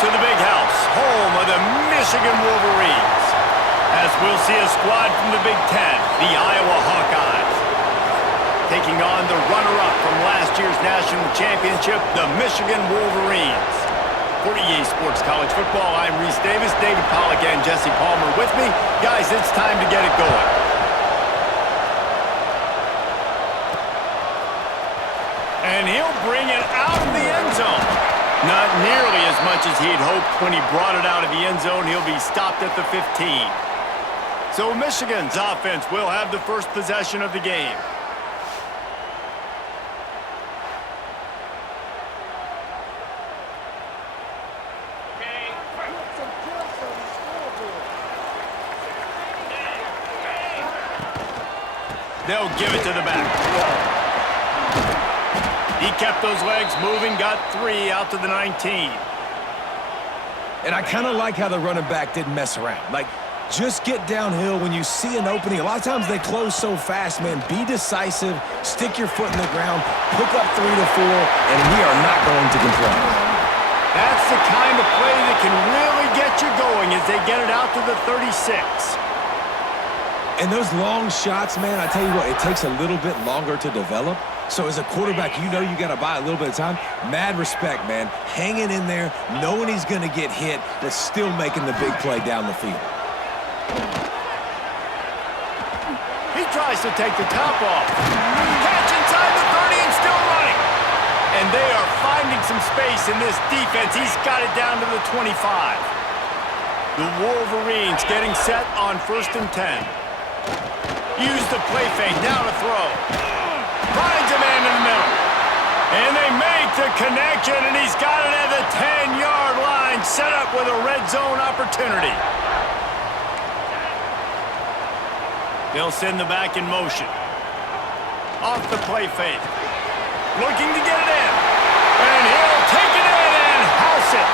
to the big house, home of the Michigan Wolverines, as we'll see a squad from the Big Ten, the Iowa Hawkeyes, taking on the runner-up from last year's national championship, the Michigan Wolverines. For EA Sports College Football, I'm Reese Davis, David Pollack, and Jesse Palmer with me. Guys, it's time to get it going. And he'll bring it out of the end zone. Not nearly as much as he'd hoped when he brought it out of the end zone. He'll be stopped at the 15. So Michigan's offense will have the first possession of the game. They'll give it to the back. He kept those legs moving, got 3 out to the 19. And I kind of like how the running back didn't mess around. Like, just get downhill when you see an opening. A lot of times they close so fast, man. Be decisive, stick your foot in the ground, pick up 3 to 4, and we are not going to complain. That's the kind of play that can really get you going as they get it out to the 36. And those long shots, man, I tell you what, it takes a little bit longer to develop. So as a quarterback, you know you got to buy a little bit of time. Mad respect, man. Hanging in there, knowing he's going to get hit, but still making the big play down the field. He tries to take the top off. Catch inside the 30 and still running. And they are finding some space in this defense. He's got it down to the 25. The Wolverines getting set on 1st and 10. Use the play fake, now to throw. Finds a man in the middle. And they make the connection, and he's got it at the 10-yard line, set up with a red zone opportunity. They'll send the back in motion. Off the play fake. Looking to get it in. And he'll take it in and house it.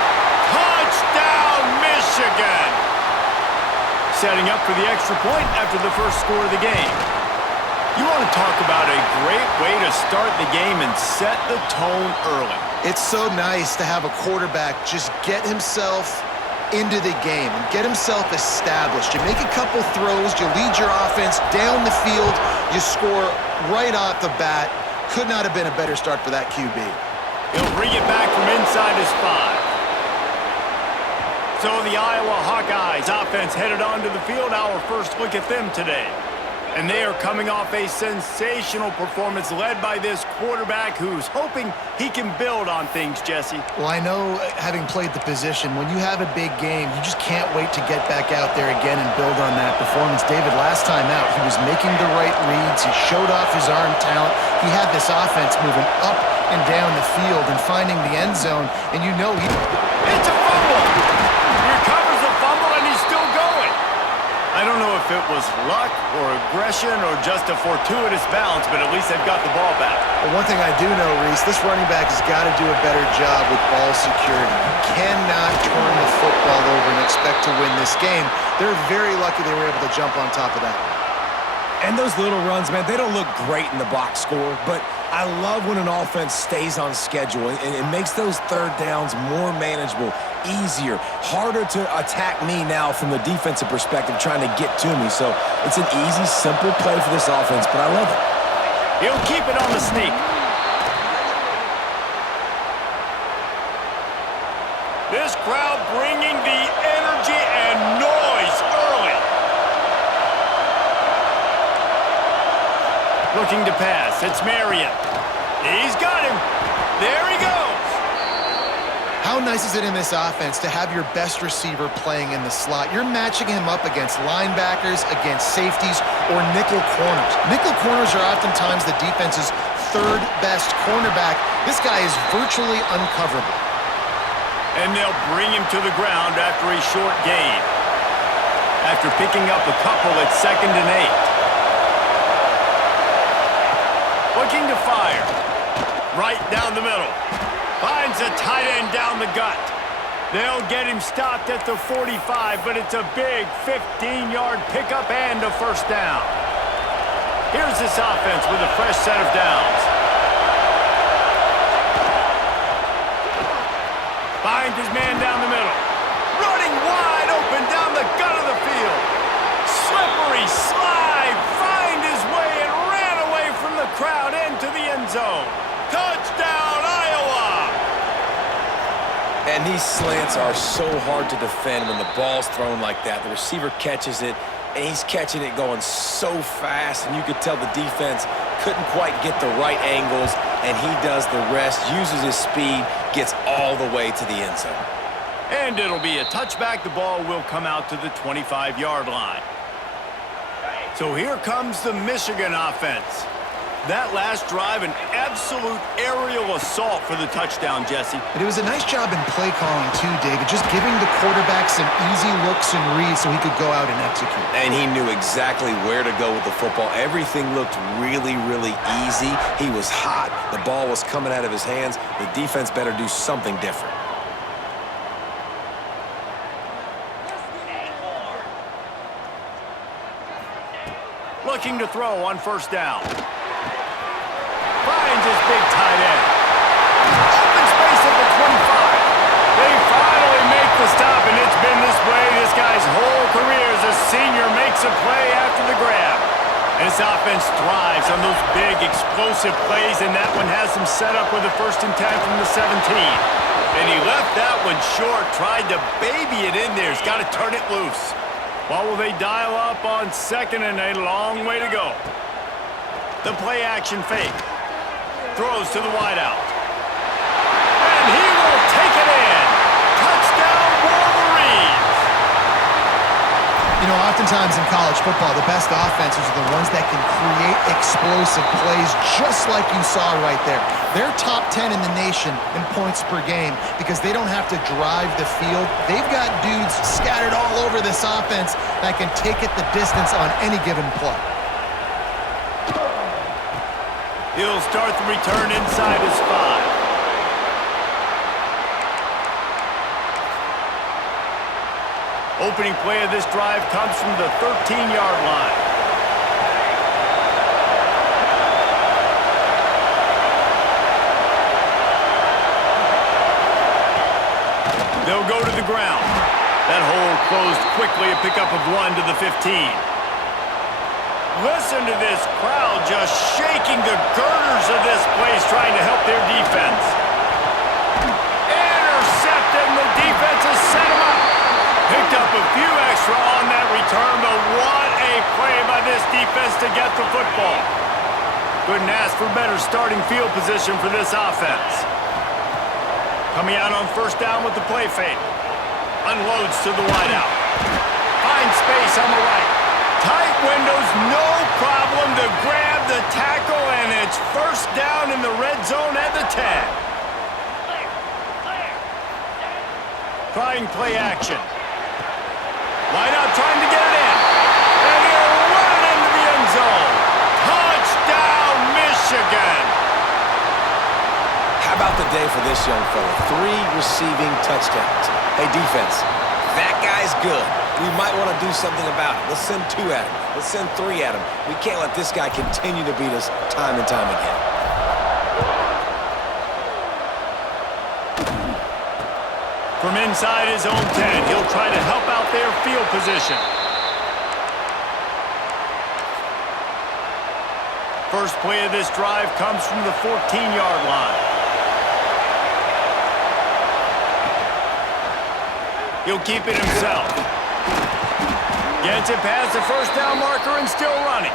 Touchdown, Michigan. Setting up for the extra point after the first score of the game. You want to talk about a great way to start the game and set the tone early. It's so nice to have a quarterback just get himself into the game and get himself established. You make a couple throws, you lead your offense down the field, you score right off the bat. Could not have been a better start for that QB. He'll bring it back from inside his 5. So the Iowa Hawkeyes offense headed onto the field. Our first look at them today. And they are coming off a sensational performance led by this quarterback who's hoping he can build on things, Jesse. Well, I know, having played the position, when you have a big game, you just can't wait to get back out there again and build on that performance. David, last time out, he was making the right reads. He showed off his arm talent. He had this offense moving up and down the field and finding the end zone. And you know he... It's a fumble! Recovers the fumble, and he's still going. I don't know if it was luck or aggression or just a fortuitous bounce, but at least they've got the ball back. Well, one thing I do know, Reese, this running back has got to do a better job with ball security. You cannot turn the football over and expect to win this game. They're very lucky they were able to jump on top of that. And those little runs, man, they don't look great in the box score, but I love when an offense stays on schedule and it makes those third downs more manageable, easier, harder to attack me now from the defensive perspective trying to get to me. So it's an easy, simple play for this offense, but I love it. He'll keep it on the sneak. This crowd bringing the energy and noise early. Looking to pass. It's Marion. He's got him. There he goes. How nice is it in this offense to have your best receiver playing in the slot? You're matching him up against linebackers, against safeties, or nickel corners. Nickel corners are oftentimes the defense's third best cornerback. This guy is virtually uncoverable. And they'll bring him to the ground after a short gain. After picking up a couple at 2nd and 8. Looking to fire. Right down the middle. Finds a tight end down the gut. They'll get him stopped at the 45, but it's a big 15-yard pickup and a first down. Here's this offense with a fresh set of downs. Finds his man down the middle. zone. Touchdown, Iowa! And these slants are so hard to defend when the ball's thrown like that. The receiver catches it, and he's catching it going so fast, and you could tell the defense couldn't quite get the right angles, and he does the rest, uses his speed, gets all the way to the end zone. And it'll be a touchback. The ball will come out to the 25-yard line. So here comes the Michigan offense. That last drive, an absolute aerial assault for the touchdown, Jesse. But it was a nice job in play calling, too, David. Just giving the quarterback some easy looks and reads so he could go out and execute. And he knew exactly where to go with the football. Everything looked really, really easy. He was hot. The ball was coming out of his hands. The defense better do something different. Looking to throw on first down. Finds his big tight end. Open space at the 25. They finally make the stop, and it's been this way this guy's whole career as a senior makes a play after the grab. And this offense thrives on those big, explosive plays, and that one has him set up with a 1st and 10 from the 17. And he left that one short, tried to baby it in there. He's got to turn it loose. What will they dial up on 2nd and a long way to go? The play action fake. Throws to the wideout. And he will take it in. Touchdown, Wolverines! You know, oftentimes in college football, the best offenses are the ones that can create explosive plays just like you saw right there. They're top 10 in the nation in points per game because they don't have to drive the field. They've got dudes scattered all over this offense that can take it the distance on any given play. He'll start the return inside his 5. Opening play of this drive comes from the 13-yard line. They'll go to the ground. That hole closed quickly, a pickup of 1 to the 15. Listen to this crowd just shaking the girders of this place, trying to help their defense. Intercepted, and the defense has set him up. Picked up a few extra on that return, but what a play by this defense to get the football. Couldn't ask for better starting field position for this offense. Coming out on first down with the play fake. Unloads to the wideout. Finds space on the right. Tight windows, no problem to grab the tackle, and it's first down in the red zone at the 10. Trying play action. Wideout trying to get it in. And he'll run it into the end zone. Touchdown, Michigan! How about the day for this young fella? 3 receiving touchdowns. Hey, defense, that guy's good. We might want to do something about it. Let's send 2 at him. Let's send 3 at him. We can't let this guy continue to beat us time and time again. From inside his own 10, he'll try to help out their field position. First play of this drive comes from the 14-yard line. He'll keep it himself. Gets it past the first down marker and still running.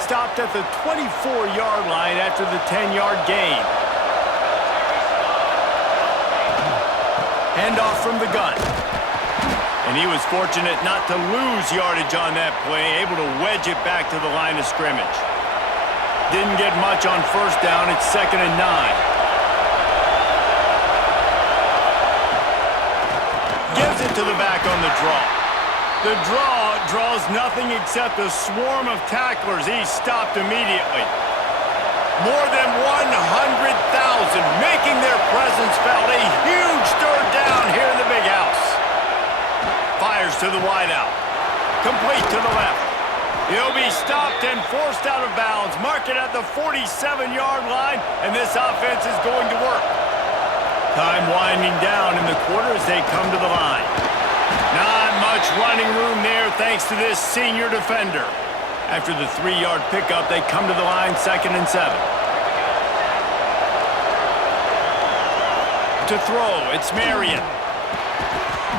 Stopped at the 24-yard line after the 10-yard gain. Handoff from the gun. And he was fortunate not to lose yardage on that play, able to wedge it back to the line of scrimmage. Didn't get much on first down. It's 2nd and 9. Gives it to the back on the draw. The draw draws nothing except a swarm of tacklers. He's stopped immediately. More than 100,000 making their presence felt. A huge third down here in the big house. Fires to the wideout. Complete to the left. He'll be stopped and forced out of bounds. Mark it at the 47-yard line, and this offense is going to work. Time winding down in the quarter as they come to the line. Not much running room there thanks to this senior defender. After the 3-yard pickup, they come to the line 2nd and 7. to throw. It's Marion.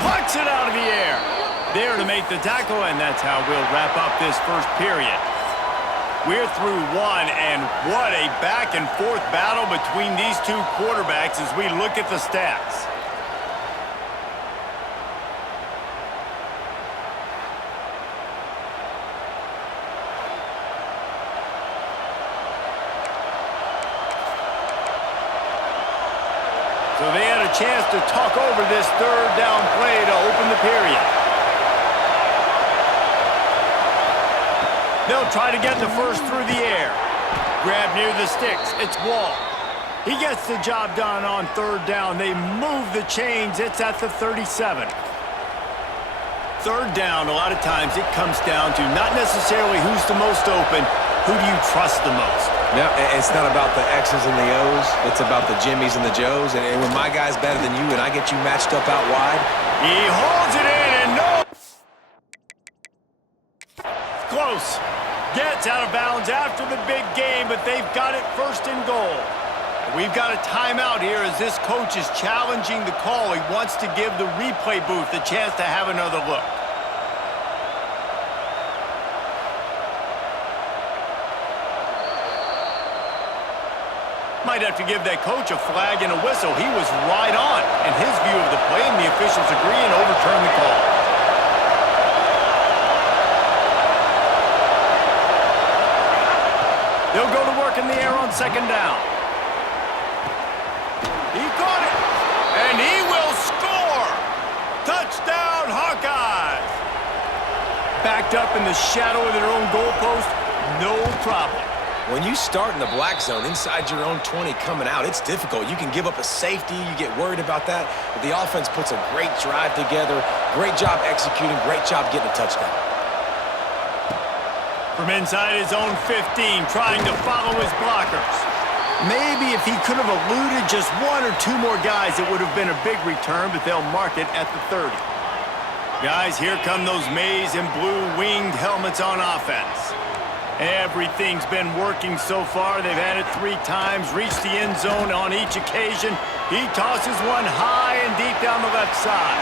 Plucks it out of the air. There to make the tackle, and that's how we'll wrap up this first period. We're through one, and what a back-and-forth battle between these two quarterbacks as we look at the stats. So they had a chance to talk over this third down play to open the period. They'll try to get the first through the air. Grab near the sticks. It's Wall. He gets the job done on third down. They move the chains. It's at the 37. Third down, a lot of times it comes down to not necessarily who's the most open, who do you trust the most? Yeah, it's not about the X's and the O's. It's about the Jimmies and the Joes. And when my guy's better than you and I get you matched up out wide. He holds it in and no. Close. Gets out of bounds after the big game, but they've got it first and goal. We've got a timeout here as this coach is challenging the call. He wants to give the replay booth a chance to have another look. Might have to give that coach a flag and a whistle. He was right on in his view of the play, and the officials agree and overturn the call. They'll go to work in the air on second down. He caught it, and he will score! Touchdown, Hawkeyes! Backed up in the shadow of their own goalpost, no problem. When you start in the black zone inside your own 20 coming out, it's difficult. You can give up a safety. You get worried about that. But the offense puts a great drive together. Great job executing. Great job getting a touchdown. From inside his own 15, trying to follow his blockers. Maybe if he could have eluded just one or two more guys, it would have been a big return, but they'll mark it at the 30. Guys, here come those maize and blue winged helmets on offense. Everything's been working so far. They've had it 3 times, reached the end zone on each occasion. He tosses one high and deep down the left side.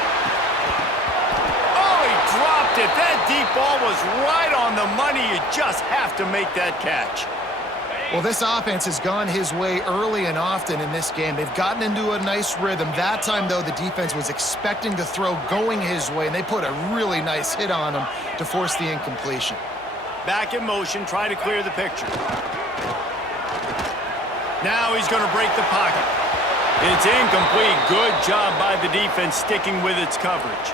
Oh, he dropped it. That deep ball was right on the money. You just have to make that catch. Well, this offense has gone his way early and often in this game. They've gotten into a nice rhythm. That time, though, the defense was expecting to throw going his way, and they put a really nice hit on him to force the incompletion. Back in motion, try to clear the picture. Now he's going to break the pocket. It's incomplete. Good job by the defense sticking with its coverage.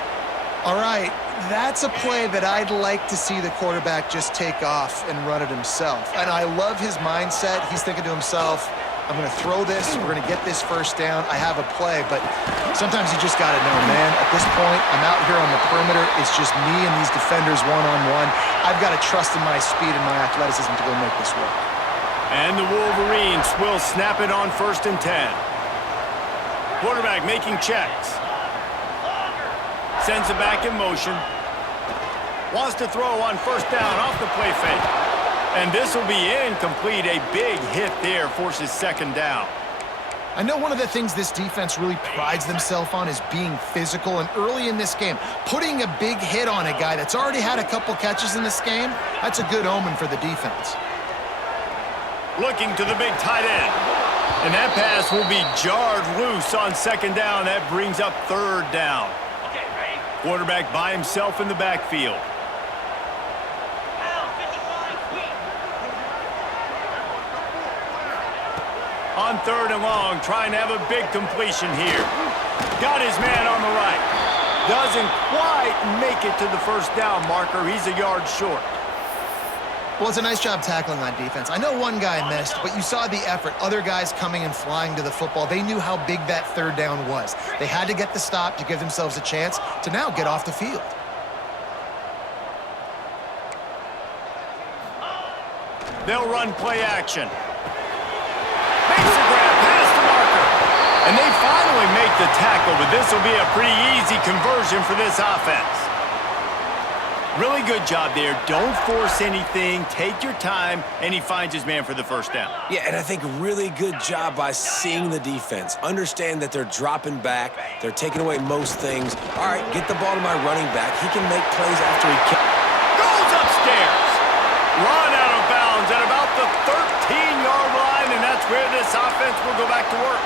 All right, that's a play that I'd like to see the quarterback just take off and run it himself. And I love his mindset. He's thinking to himself, I'm going to throw this. We're going to get this first down. I have a play, but sometimes you just got to know, man, at this point, I'm out here on the perimeter. It's just me and these defenders one-on-one. I've got to trust in my speed and my athleticism to go make this work. And the Wolverines will snap it on 1st and 10. Quarterback making checks. Sends it back in motion. Wants to throw on 1st down off the play fake. And this will be incomplete. A big hit there forces 2nd down. I know one of the things this defense really prides themselves on is being physical, and early in this game, putting a big hit on a guy that's already had a couple catches in this game, that's a good omen for the defense. Looking to the big tight end. And that pass will be jarred loose on 2nd down. That brings up 3rd down. Quarterback by himself in the backfield. On 3rd and long, trying to have a big completion here. Got his man on the right. Doesn't quite make it to the 1st down marker. He's a yard short. Well, it's a nice job tackling on defense. I know one guy missed, but you saw the effort. Other guys coming and flying to the football. They knew how big that 3rd down was. They had to get the stop to give themselves a chance to now get off the field. They'll run play action. Makes the grab past the marker. And they finally make the tackle, but this will be a pretty easy conversion for this offense. Really good job there. Don't force anything. Take your time, and he finds his man for the first down. Yeah, and I think really good job by seeing the defense. Understand that they're dropping back. They're taking away most things. All right, get the ball to my running back. He can make plays after he goes upstairs. Run out of bounds at about the 13-yard line, and that's where this offense will go back to work.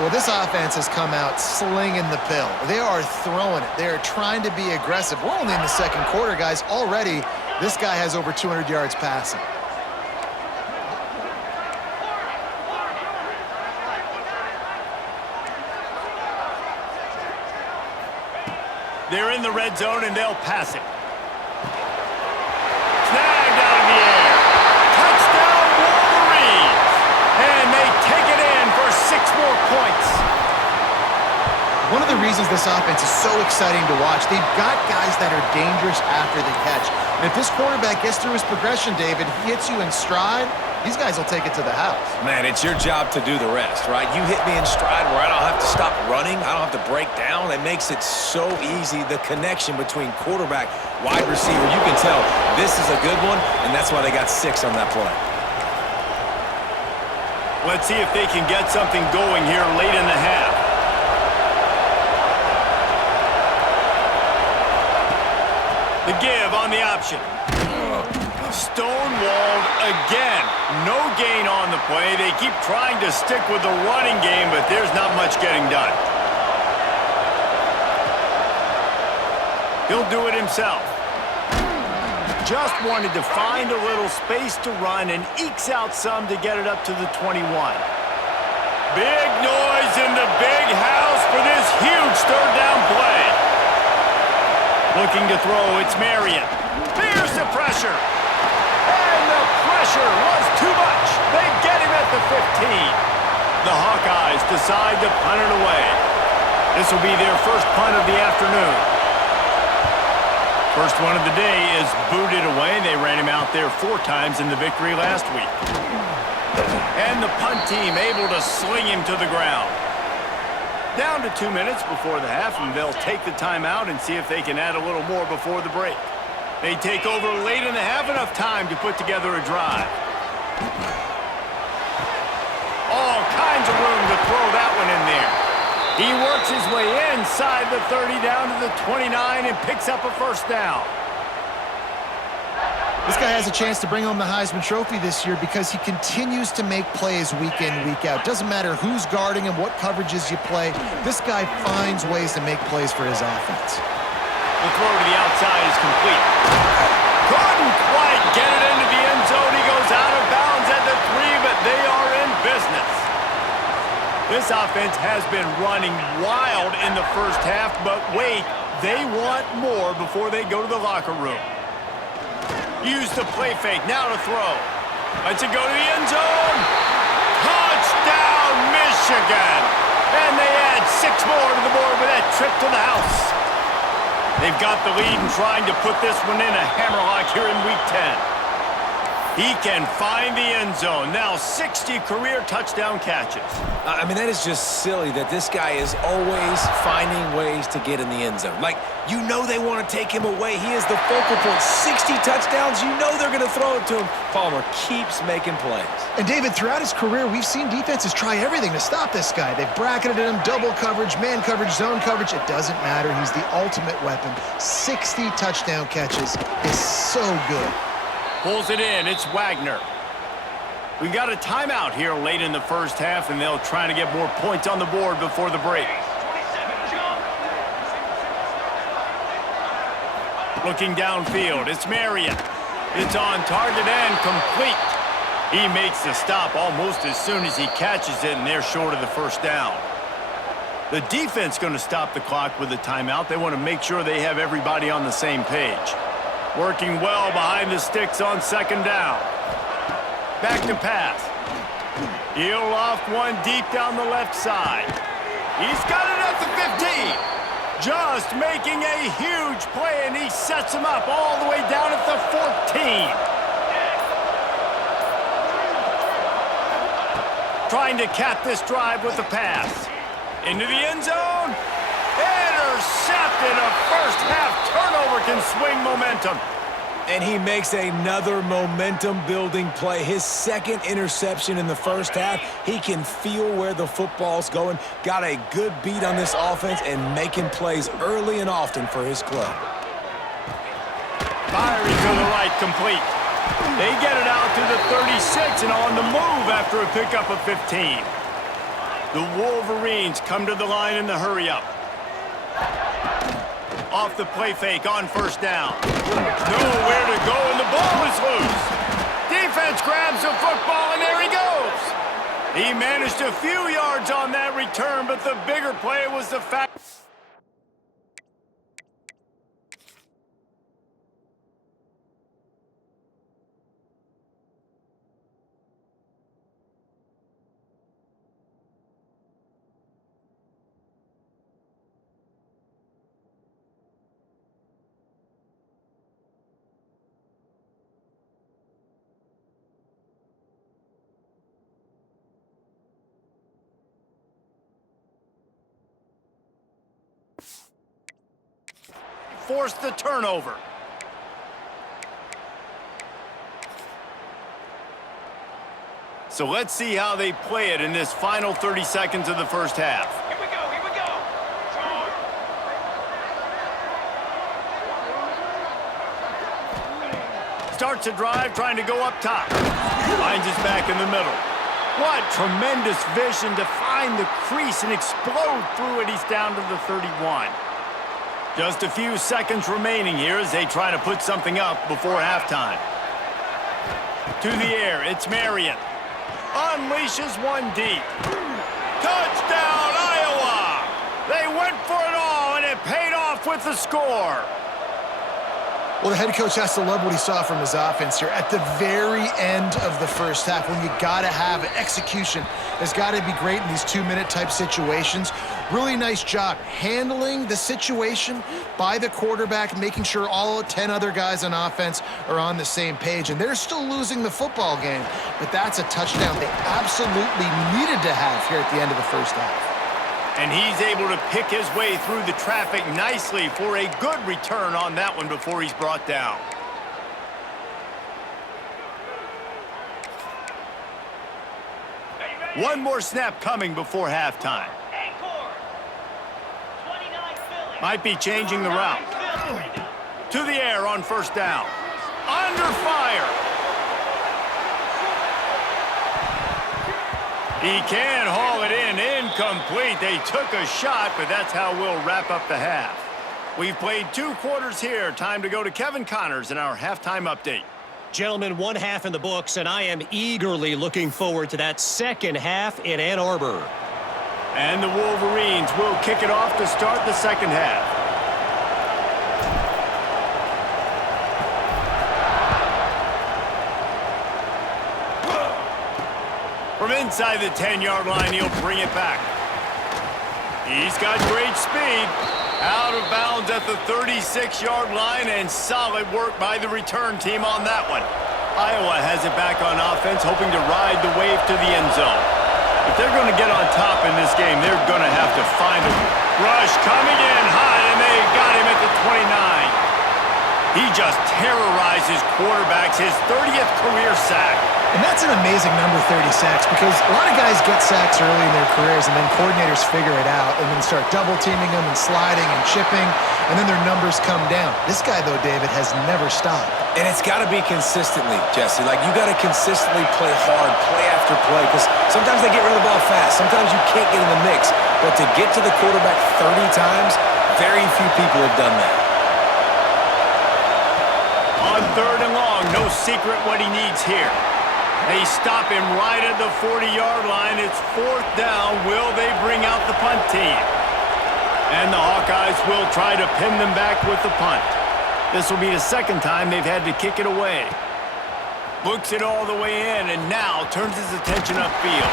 Well, this offense has come out slinging the pill. They are throwing it. They are trying to be aggressive. We're only in the second quarter, guys. Already, this guy has over 200 yards passing. They're in the red zone, and they'll pass it. Snagged out of the air. Touchdown, Wolverines. And they take it in for 6 more points. One of the reasons this offense is so exciting to watch, they've got guys that are dangerous after the catch. And if this quarterback gets through his progression, David, he hits you in stride, these guys will take it to the house. Man, it's your job to do the rest, right? You hit me in stride where I don't have to stop running. I don't have to break down. It makes it so easy, the connection between quarterback, wide receiver. You can tell this is a good one, and that's why they got 6 on that play. Let's see if they can get something going here late in the half. The give on the option. Stonewalled again. No gain on the play. They keep trying to stick with the running game, but there's not much getting done. He'll do it himself. Just wanted to find a little space to run and ekes out some to get it up to the 21. Big noise in the big house for this huge third down play. Looking to throw, it's Marion. Here's the pressure. And the pressure was too much. They get him at the 15. The Hawkeyes decide to punt it away. This will be their first punt of the afternoon. First one of the day is booted away. They ran him out there 4 times in the victory last week. And the punt team able to sling him to the ground. Down to 2 minutes before the half, and they'll take the timeout and see if they can add a little more before the break. They take over late in the half, enough time to put together a drive. All kinds of room to throw that one in there. He works his way inside the 30 down to the 29 and picks up a first down. This guy has a chance to bring home the Heisman Trophy this year because he continues to make plays week in, week out. Doesn't matter who's guarding him, what coverages you play. This guy finds ways to make plays for his offense. The throw to the outside is complete. Couldn't quite get it into the end zone. He goes out of bounds at the 3, but they are in business. This offense has been running wild in the first half, but wait, they want more before they go to the locker room. Use the play fake, now to throw. Lets it go to the end zone. Touchdown, Michigan! And they add 6 more to the board with that trip to the house. They've got the lead and trying to put this one in a hammerlock here in Week 10. He can find the end zone. Now 60 career touchdown catches. I mean, that is just silly that this guy is always finding ways to get in the end zone. Like, you know they want to take him away. He is the focal point. 60 touchdowns, you know they're going to throw it to him. Palmer keeps making plays. And David, throughout his career, we've seen defenses try everything to stop this guy. They've bracketed him, double coverage, man coverage, zone coverage. It doesn't matter. He's the ultimate weapon. 60 touchdown catches is so good. Pulls it in. It's Wagner. We got a timeout here late in the first half, and they'll try to get more points on the board before the break. Looking downfield, it's Marion. It's on target and complete. He makes the stop almost as soon as he catches it, and they're short of the first down. The defense going to stop the clock with a timeout. They want to make sure they have everybody on the same page. Working well behind the sticks on second down. Back to pass. He'll loft one deep down the left side. He's got it at the 15. Just making a huge play, and he sets him up all the way down at the 14. Trying to cap this drive with the pass. Into the end zone. intercepted. A first-half turnover can swing momentum. And he makes another momentum-building play. His second interception in the first half. He can feel where the football's going. Got a good beat on this offense and making plays early and often for his club. Firing to the right, complete. They get it out to the 36 and on the move after a pickup of 15. The Wolverines come to the line in the hurry-up. Off the play fake on first down. Nowhere to go, and the ball is loose. Defense grabs the football, and there he goes. He managed a few yards on that return, but the bigger play was the fact. Forced the turnover. So let's see how they play it in this final 30 seconds of the first half. Here we go, here we go. Starts a drive trying to go up top. Finds his back in the middle. What tremendous vision to find the crease and explode through it. He's down to the 31. Just a few seconds remaining here as they try to put something up before halftime. To the air, it's Marion. Unleashes one deep. Touchdown, Iowa! They went for it all, and it paid off with the score. Well, the head coach has to love what he saw from his offense here at the very end of the first half when you got to have it. Execution has got to be great in these two-minute type situations. Really nice job handling the situation by the quarterback, making sure all 10 other guys on offense are on the same page. And they're still losing the football game, but that's a touchdown they absolutely needed to have here at the end of the first half. And he's able to pick his way through the traffic nicely for a good return on that one before he's brought down. One more snap coming before halftime. Might be changing the route. To the air on first down. Under fire. He can haul it in. Incomplete. They took a shot, but that's how we'll wrap up the half. We've played 2 quarters here. Time to go to Kevin Connors in our halftime update. Gentlemen, one half in the books, and I am eagerly looking forward to that second half in Ann Arbor. And the Wolverines will kick it off to start the second half. From inside the 10-yard line, he'll bring it back. He's got great speed. Out of bounds at the 36-yard line, and solid work by the return team on that one. Iowa has it back on offense, hoping to ride the wave to the end zone. If they're going to get on top in this game, they're going to have to find a rush coming in hot, and they got him at the 29. He just terrorizes quarterbacks, his 30th career sack. And that's an amazing number, 30 sacks, because a lot of guys get sacks early in their careers, and then coordinators figure it out and then start double-teaming them and sliding and chipping, and then their numbers come down. This guy, though, David, has never stopped. And it's got to be consistently, Jesse. Like, you got to consistently play hard, play after play, because sometimes they get rid of the ball fast. Sometimes you can't get in the mix. But to get to the quarterback 30 times, very few people have done that. On 3rd and long, no secret what he needs here. They stop him right at the 40-yard line. It's 4th down. Will they bring out the punt team? And the Hawkeyes will try to pin them back with the punt. This will be the second time they've had to kick it away. Looks it all the way in, and now turns his attention upfield.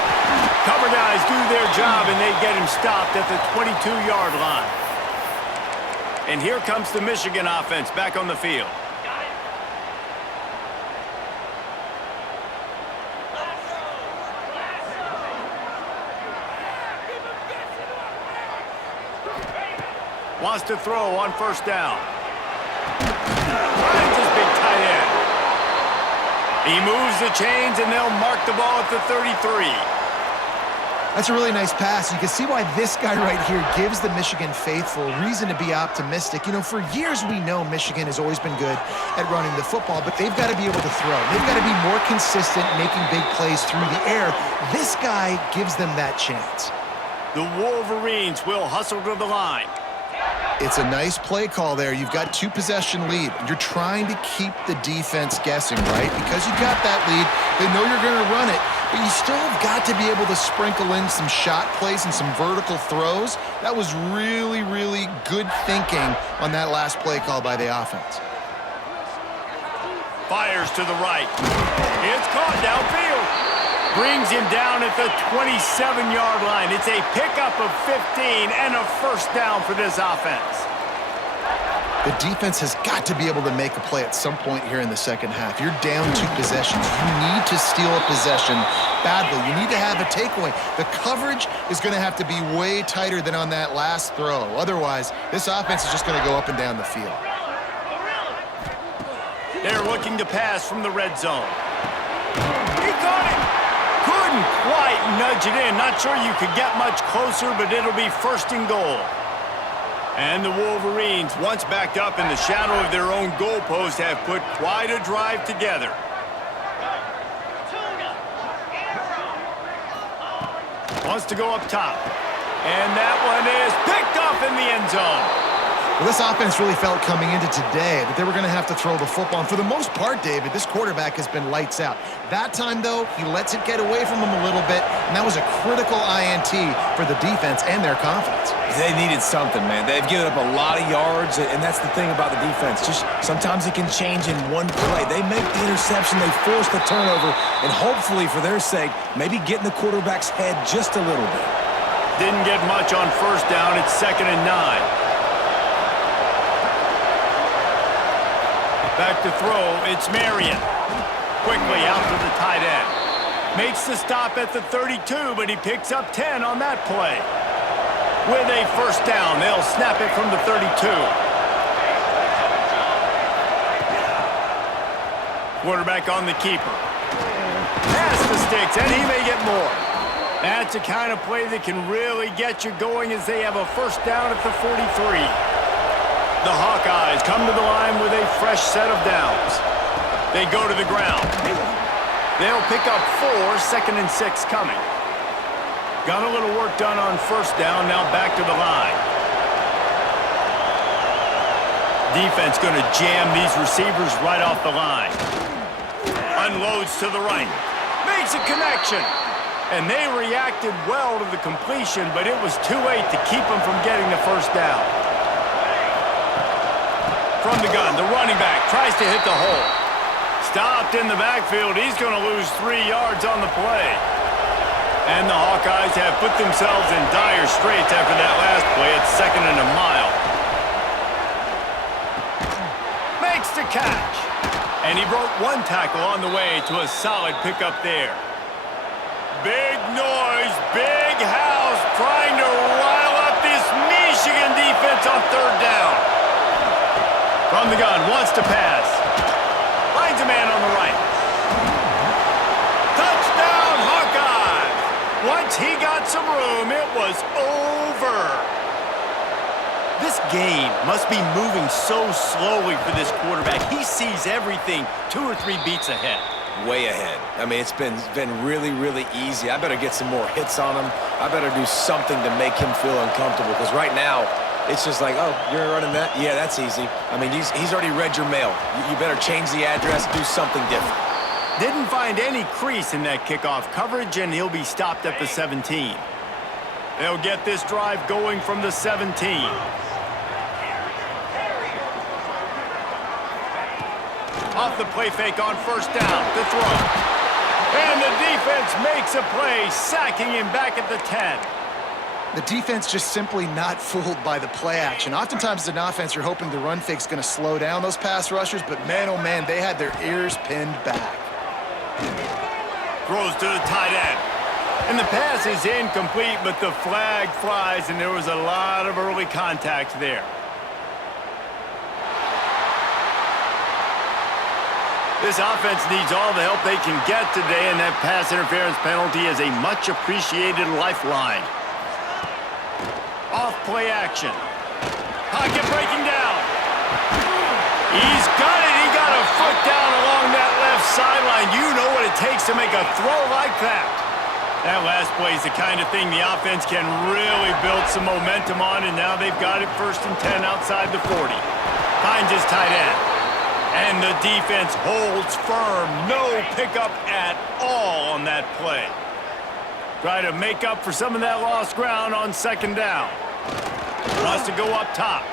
Cover guys do their job, and they get him stopped at the 22-yard line. And here comes the Michigan offense back on the field. Wants to throw on first down. Finds his big tight end. He moves the chains, and they'll mark the ball at the 33. That's a really nice pass. You can see why this guy right here gives the Michigan faithful reason to be optimistic. You know, for years we know Michigan has always been good at running the football, but they've got to be able to throw. They've got to be more consistent making big plays through the air. This guy gives them that chance. The Wolverines will hustle to the line. It's a nice play call there. You've got 2-possession lead. You're trying to keep the defense guessing, right? Because you got that lead, they know you're going to run it, but you still have got to be able to sprinkle in some shot plays and some vertical throws. That was really, really good thinking on that last play call by the offense. Fires to the right. It's caught downfield. Brings him down at the 27-yard line. It's a pickup of 15 and a first down for this offense. The defense has got to be able to make a play at some point here in the second half. You're down 2 possessions. You need to steal a possession badly. You need to have a takeaway. The coverage is going to have to be way tighter than on that last throw. Otherwise, this offense is just going to go up and down the field. They're looking to pass from the red zone. He caught it. Couldn't quite nudge it in. Not sure you could get much closer, but it'll be first and goal. And the Wolverines, once backed up in the shadow of their own goalpost, have put quite a drive together. Wants to go up top. And that one is picked off in the end zone. Well, this offense really felt coming into today that they were going to have to throw the football. And for the most part, David, this quarterback has been lights out. That time, though, he lets it get away from him a little bit, and that was a critical INT for the defense and their confidence. They needed something, man. They've given up a lot of yards, and that's the thing about the defense. Just sometimes it can change in one play. They make the interception, they force the turnover, and hopefully, for their sake, maybe get in the quarterback's head just a little bit. Didn't get much on first down. It's 2nd and 9. Back to throw, it's Marion. Quickly out to the tight end. Makes the stop at the 32, but he picks up 10 on that play. With a first down, they'll snap it from the 32. Quarterback on the keeper. Pass the sticks, and he may get more. That's the kind of play that can really get you going as they have a first down at the 43. The Hawkeyes come to the line with a fresh set of downs. They go to the ground. They'll pick up 4, 2nd and 6 coming. Got a little work done on first down, now back to the line. Defense going to jam these receivers right off the line. Unloads to the right. Makes a connection. And they reacted well to the completion, but it was too late to keep them from getting the first down. From the gun, the running back tries to hit the hole. Stopped in the backfield. He's going to lose 3 yards on the play. And the Hawkeyes have put themselves in dire straits after that last play. It's 2nd and a mile. Makes the catch. And he broke 1 tackle on the way to a solid pickup there. Big noise, big house, trying to rile up this Michigan defense on 3rd down. From the gun, wants to pass. Finds a man on the right. Touchdown, Hawkeye! Once he got some room, it was over. This game must be moving so slowly for this quarterback. He sees everything 2 or 3 beats ahead. Way ahead. I mean, it's been really, really easy. I better get some more hits on him. I better do something to make him feel uncomfortable, because right now, it's just like, oh, you're running that? Yeah, that's easy. I mean, he's already read your mail. You better change the address, do something different. Didn't find any crease in that kickoff coverage, and he'll be stopped at the 17. They'll get this drive going from the 17. Off the play fake on first down, the throw. And the defense makes a play, sacking him back at the 10. The defense just simply not fooled by the play action. Oftentimes as an offense, you're hoping the run fake's going to slow down those pass rushers, but man, oh man, they had their ears pinned back. Throws to the tight end. And the pass is incomplete, but the flag flies, and there was a lot of early contact there. This offense needs all the help they can get today, and that pass interference penalty is a much-appreciated lifeline. Off play action. Pocket breaking down. He's got it. He got a foot down along that left sideline. You know what it takes to make a throw like that. That last play is the kind of thing the offense can really build some momentum on, and now they've got it 1st and 10 outside the 40. Finds his tight end. And the defense holds firm. No pickup at all on that play. Try to make up for some of that lost ground on 2nd down. Wants to go up top.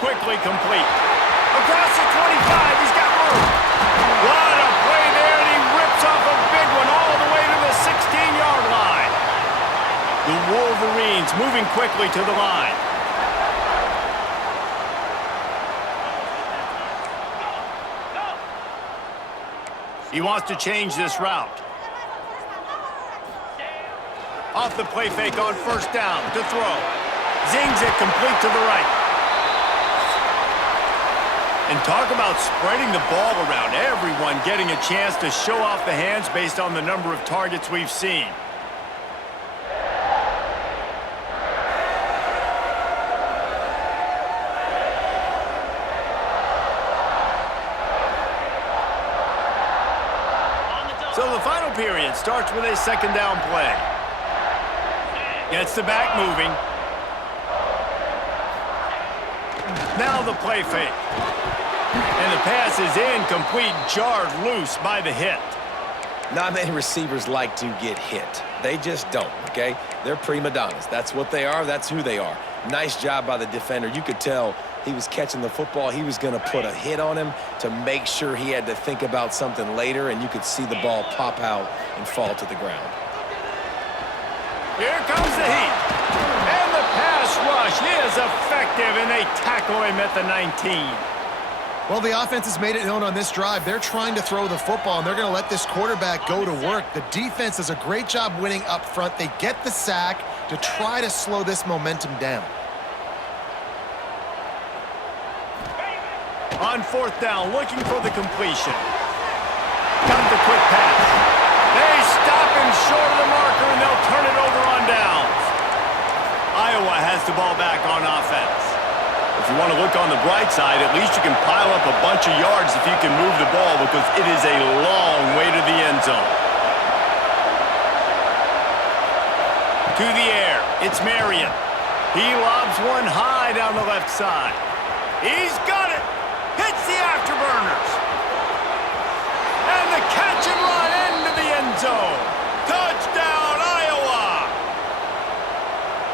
Quickly complete. Across the 25, he's got room. What a play there, and he rips off a big one all the way to the 16-yard line. The Wolverines moving quickly to the line. He wants to change this route. Off the play fake on 1st down to throw. Zings it complete to the right. And talk about spreading the ball around. Everyone getting a chance to show off the hands based on the number of targets we've seen. So the final period starts with a 2nd down play. Gets the back moving. Now the play fake. And the pass is incomplete, jarred loose by the hit. Not many receivers like to get hit. They just don't, okay? They're prima donnas. That's what they are. That's who they are. Nice job by the defender. You could tell he was catching the football. He was going to put a hit on him to make sure he had to think about something later, and you could see the ball pop out and fall to the ground. Here comes the heat. And the pass rush is effective, and they tackle him at the 19. Well, the offense has made it known on this drive. They're trying to throw the football, and they're going to let this quarterback go to work. The defense does a great job winning up front. They get the sack to try to slow this momentum down. On 4th down, looking for the completion. Comes the quick pass. They stop him short of the marker, and they'll turn it over on downs. Iowa has the ball back on offense. If you want to look on the bright side, at least you can pile up a bunch of yards if you can move the ball, because it is a long way to the end zone. To the air, it's Marion. He lobs one high down the left side. He's got it. Hits the afterburners. And the catch and run into the end zone. Touchdown, Iowa!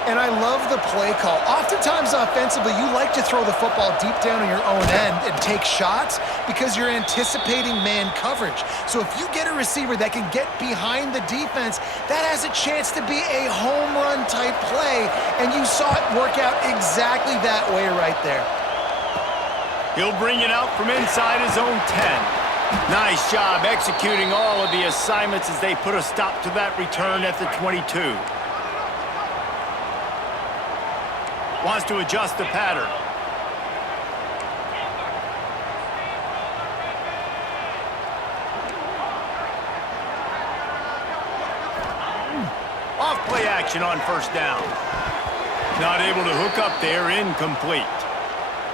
And I love the play call. Oftentimes offensively, you like to throw the football deep down on your own end and take shots because you're anticipating man coverage. So if you get a receiver that can get behind the defense, that has a chance to be a home run type play, and you saw it work out exactly that way right there. He'll bring it out from inside his own 10. Nice job executing all of the assignments as they put a stop to that return at the 22. Wants to adjust the pattern. Off play action on 1st down. Not able to hook up there, incomplete.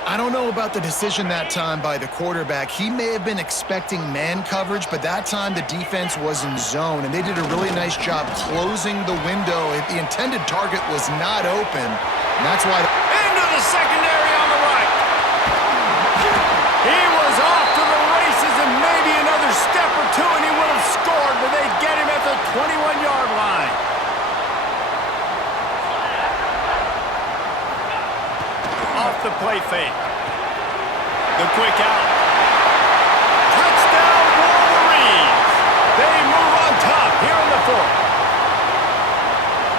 I don't know about the decision that time by the quarterback. He may have been expecting man coverage, but that time the defense was in zone, and they did a really nice job closing the window. The intended target was not open, and that's why... Into the secondary on the right. He was off to the races, and maybe another step or two, and he would have scored, but they get him at the 21-yard line. Off the play fake. The quick out. Touchdown, Wolverines. They move on top here in the 4th.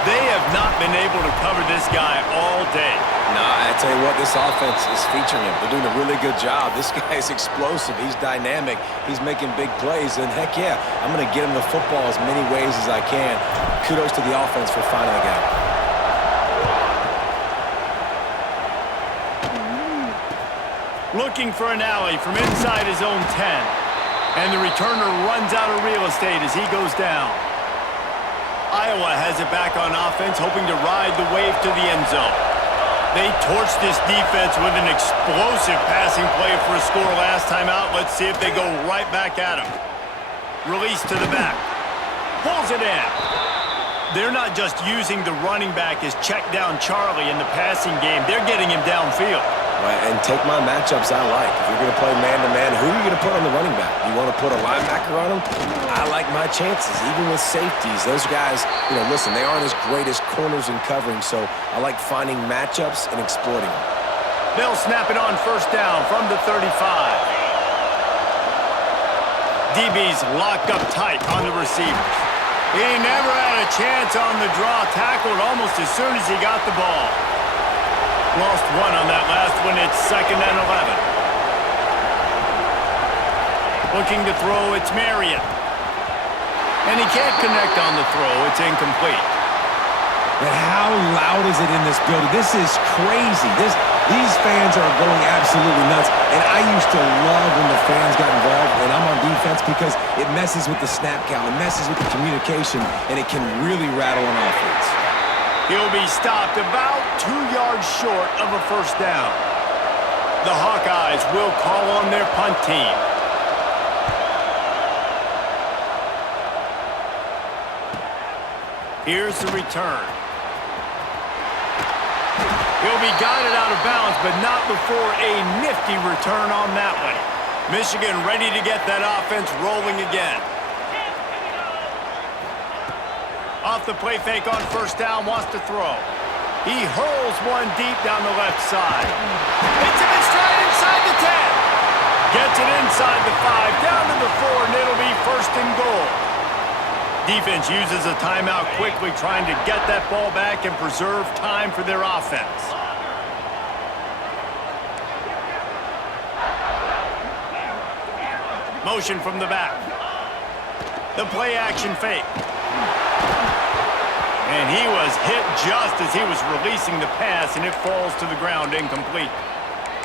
They have not been been able to cover this guy all day. No, I tell you what, this offense is featuring him. They're doing a really good job. This guy is explosive. He's dynamic. He's making big plays. And heck yeah, I'm going to get him the football as many ways as I can. Kudos to the offense for finding the guy. Looking for an alley from inside his own 10. And the returner runs out of real estate as he goes down. Iowa has it back on offense, hoping to ride the wave to the end zone. They torched this defense with an explosive passing play for a score last time out. Let's see if they go right back at him. Release to the back. Pulls it in. They're not just using the running back as check down Charlie in the passing game. They're getting him downfield. Right, and take my matchups I like. If you're going to play man-to-man, who are you going to put on the running back? You want to put a linebacker on him? I like my chances, even with safeties. Those guys, listen, they aren't as great as corners and covering, so I like finding matchups and exploiting them. They'll snap it on first down from the 35. DB's locked up tight on the receivers. He never had a chance on the draw, tackled almost as soon as he got the ball. Lost one on that last one. It's 2nd and 11. Looking to throw, it's Marion. And he can't connect on the throw. It's incomplete. But how loud is it in this building? This is crazy. These fans are going absolutely nuts. And I used to love when the fans got involved, and I'm on defense because it messes with the snap count. It messes with the communication, and it can really rattle an offense. He'll be stopped about 2 yards short of a first down. The Hawkeyes will call on their punt team. Here's the return. He'll be guided out of bounds, but not before a nifty return on that one. Michigan ready to get that offense rolling again. Off the play fake on first down, wants to throw. He hurls one deep down the left side. Hits him in stride inside the 10. Gets it inside the 5, down to the 4, and it'll be 1st and goal. Defense uses a timeout quickly, trying to get that ball back and preserve time for their offense. Motion from the back. The play action fake. And he was hit just as he was releasing the pass, and it falls to the ground incomplete.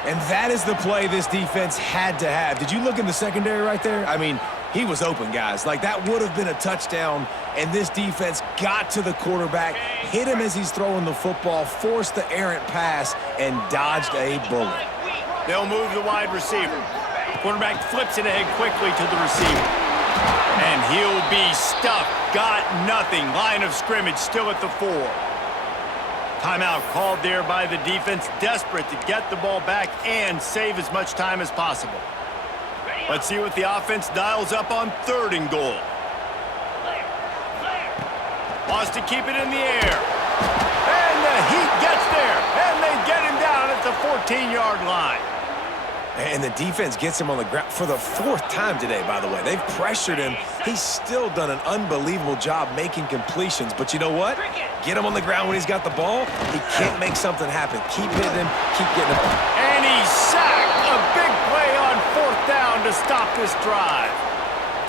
And that is the play this defense had to have. Did you look in the secondary right there? I mean, he was open, guys. Like, that would have been a touchdown, and this defense got to the quarterback, hit him as he's throwing the football, forced the errant pass, and dodged a bullet. They'll move the wide receiver. Quarterback flips it ahead quickly to the receiver. And he'll be stuffed. Got nothing. Line of scrimmage still at the 4. Timeout called there by the defense, desperate to get the ball back and save as much time as possible. Let's see what the offense dials up on 3rd and goal. Wants to keep it in the air. And the Heat gets there. And they get him down at the 14-yard line. And the defense gets him on the ground for the 4th time today, by the way. They've pressured him. He's still done an unbelievable job making completions. But you know what? Get him on the ground when he's got the ball. He can't make something happen. Keep hitting him. Keep getting him. And he's sacked. A big play on 4th down to stop this drive.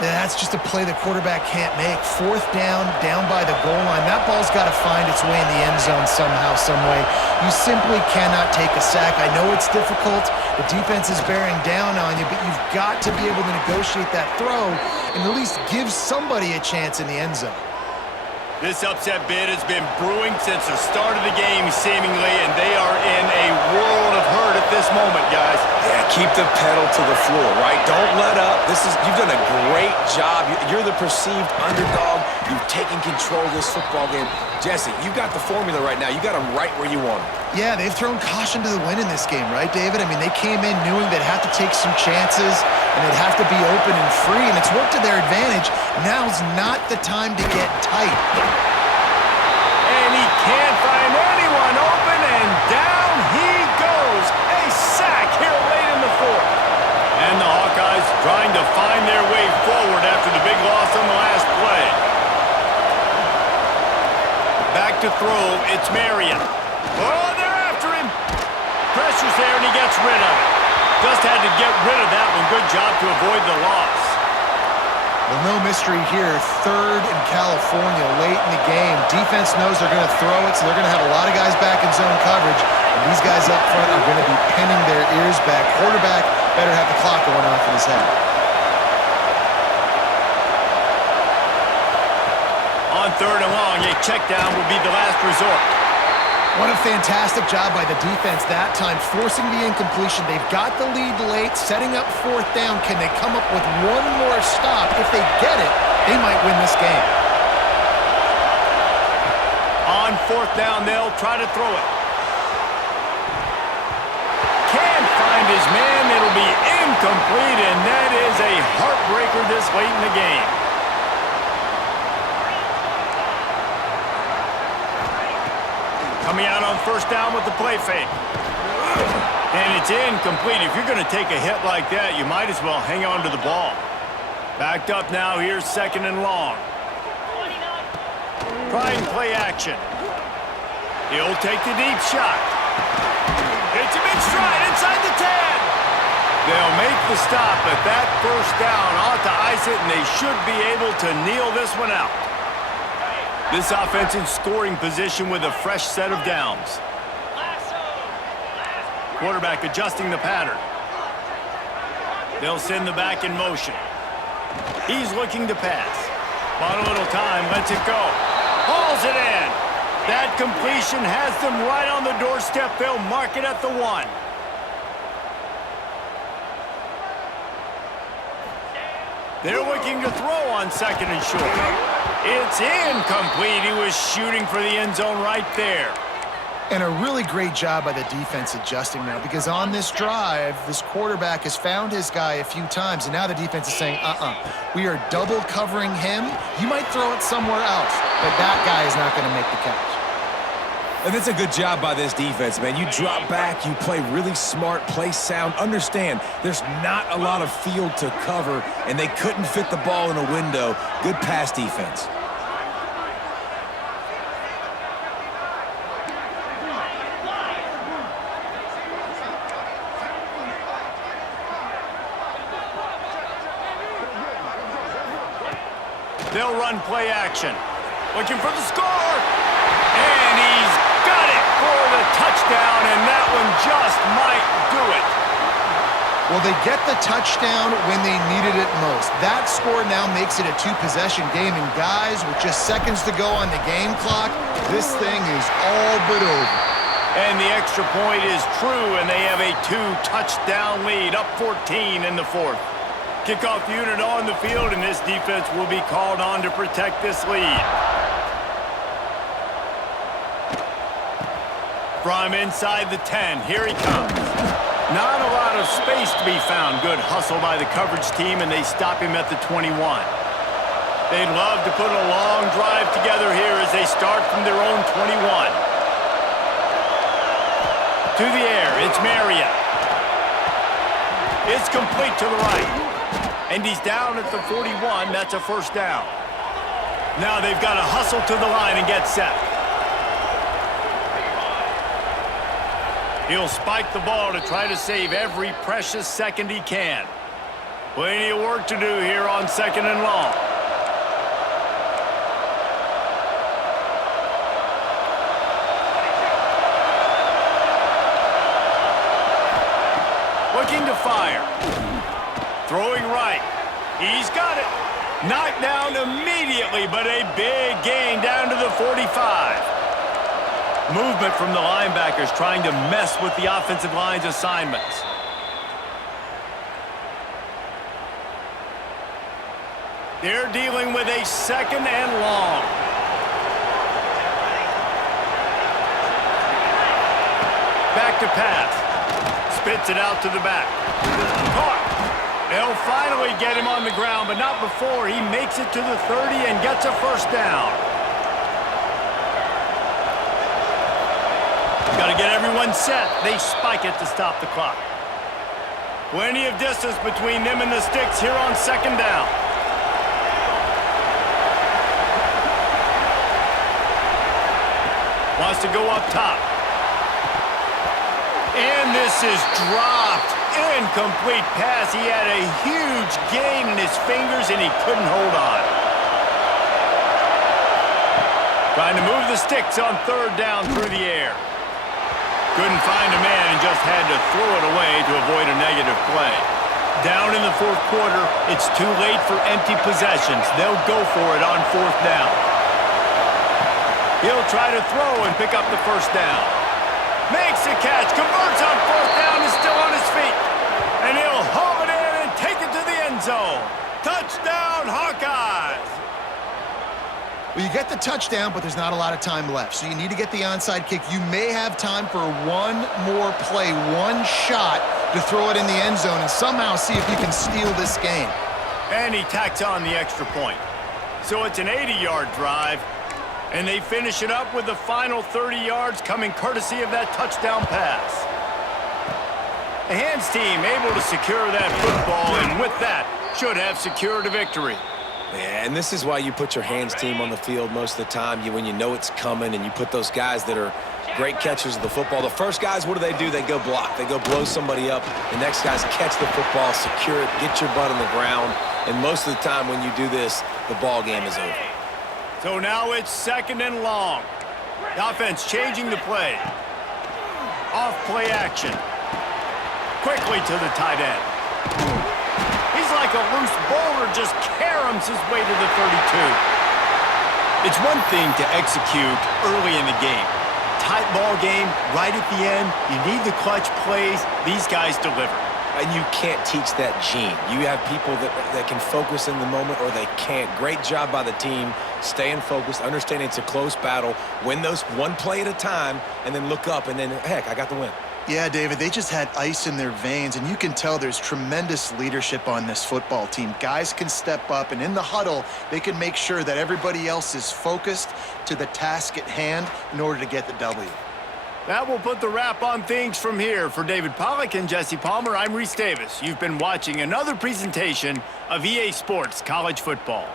That's just a play the quarterback can't make. 4th down, down by the goal line. That ball's got to find its way in the end zone somehow, some way. You simply cannot take a sack. I know it's difficult. The defense is bearing down on you, but you've got to be able to negotiate that throw and at least give somebody a chance in the end zone. This upset bid has been brewing since the start of the game, seemingly, and they are in a world of hurt at this moment, guys. Yeah, keep the pedal to the floor, right? Don't let up. You've done a great job. You're the perceived underdog. You've taken control of this football game. Jesse, you got the formula right now. You got them right where you want them. Yeah, they've thrown caution to the wind in this game, right, David? I mean, they came in knowing they'd have to take some chances and they'd have to be open and free, and it's worked to their advantage. Now's not the time to get tight. And he can't find anyone open, and down he goes. A sack here late in the 4th. And the Hawkeyes trying to find their way forward after the big loss on the last play. Back to to throw. It's Marion. Oh, they're after him. Pressure's there, and he gets rid of it. Just had to get rid of that one. Good job to avoid the loss. Well, no mystery here. 3rd in California late in the game. Defense knows they're going to throw it, so they're going to have a lot of guys back in zone coverage. And these guys up front are going to be pinning their ears back. Quarterback better have the clock going off in his head. On 3rd and long, a check down will be the last resort. What a fantastic job by the defense that time, forcing the incompletion. They've got the lead late, setting up 4th down. Can they come up with one more stop? If they get it, they might win this game. On 4th down, they'll try to throw it. Can't find his man. It'll be incomplete, and that is a heartbreaker this late in the game. Coming out on 1st down with the play fake. And it's incomplete. If you're going to take a hit like that, you might as well hang on to the ball. Backed up now. Here's 2nd and long. Trying play action. He'll take the deep shot. Hits him in stride inside the 10. They'll make the stop, but that 1st down ought to ice it, and they should be able to kneel this one out. This offense in scoring position with a fresh set of downs. Quarterback adjusting the pattern. They'll send the back in motion. He's looking to pass. Bought a little time, lets it go. Hauls it in. That completion has them right on the doorstep. They'll mark it at the 1. They're looking to throw on 2nd and short. It's incomplete. He was shooting for the end zone right there. And a really great job by the defense adjusting now, because on this drive, this quarterback has found his guy a few times, and now the defense is saying, we are double covering him. You might throw it somewhere else, but that guy is not going to make the catch. And that's a good job by this defense, man. You drop back, you play really smart, play sound. Understand, there's not a lot of field to cover, and they couldn't fit the ball in a window. Good pass defense. They'll run play action. Looking for the score. And he's got it for the touchdown, and that one just might do it. Well, they get the touchdown when they needed it most. That score now makes it a 2-possession game, and guys, with just seconds to go on the game clock, this thing is all but over. And the extra point is true, and they have a 2-touchdown lead, up 14 in the 4th. Kickoff unit on the field, and this defense will be called on to protect this lead. From inside the 10, here he comes. Not a lot of space to be found. Good hustle by the coverage team, and they stop him at the 21. They'd love to put a long drive together here as they start from their own 21. To the air, it's Marion. It's complete to the right. And he's down at the 41. That's a 1st down. Now they've got to hustle to the line and get set. He'll spike the ball to try to save every precious second he can. Plenty of work to do here on 2nd and long. Looking to fire. Throwing right. He's got it. Knocked down immediately, but a big gain down to the 45. Movement from the linebackers trying to mess with the offensive line's assignments. They're dealing with a 2nd and long. Back to pass. Spits it out to the back. Caught. They'll finally get him on the ground, but not before he makes it to the 30 and gets a 1st down. Got to get everyone set. They spike it to stop the clock. Plenty of distance between them and the sticks here on 2nd down. wants to go up top. And this is dropped. Incomplete pass. He had a huge gain in his fingers, and he couldn't hold on. Trying to move the sticks on third down through the air. Couldn't find a man and just had to throw it away to avoid a negative play. Down in the fourth quarter, it's too late for empty possessions. They'll go for it on fourth down. He'll try to throw and pick up the first down. Makes a catch, converts on fourth down, is still on his feet. And he'll haul it in and take it to the end zone. Touchdown, Hawkeyes! Well, you get the touchdown, but there's not a lot of time left. So you need to get the onside kick. You may have time for one more play, one shot to throw it in the end zone and somehow see if you can steal this game. And he tacks on the extra point. So it's an 80-yard drive, and they finish it up with the final 30 yards coming courtesy of that touchdown pass. The hands team able to secure that football, and with that, should have secured a victory. Yeah, and this is why you put your hands team on the field most of the time. When you know it's coming, and you put those guys that are great catchers of the football. The first guys, what do? They go block. They go blow somebody up. The next guys catch the football, secure it, get your butt on the ground. And most of the time when you do this, the ball game is over. So now it's second and long. The offense changing the play. Off play action. Quickly to the tight end. He's like a loose bowler, just caroms his way to the 32. It's one thing to execute early in the game. Tight ball game, right at the end, you need the clutch plays. These guys deliver. And you can't teach that gene. You have people that can focus in the moment or they can't. Great job by the team, staying focused, understanding it's a close battle, win those one play at a time, and then look up, and then, heck, I got the win. Yeah, David, they just had ice in their veins, and you can tell there's tremendous leadership on this football team. Guys can step up, and in the huddle, they can make sure that everybody else is focused to the task at hand in order to get the W. That will put the wrap on things from here. For David Pollack and Jesse Palmer, I'm Reese Davis. You've been watching another presentation of EA Sports College Football.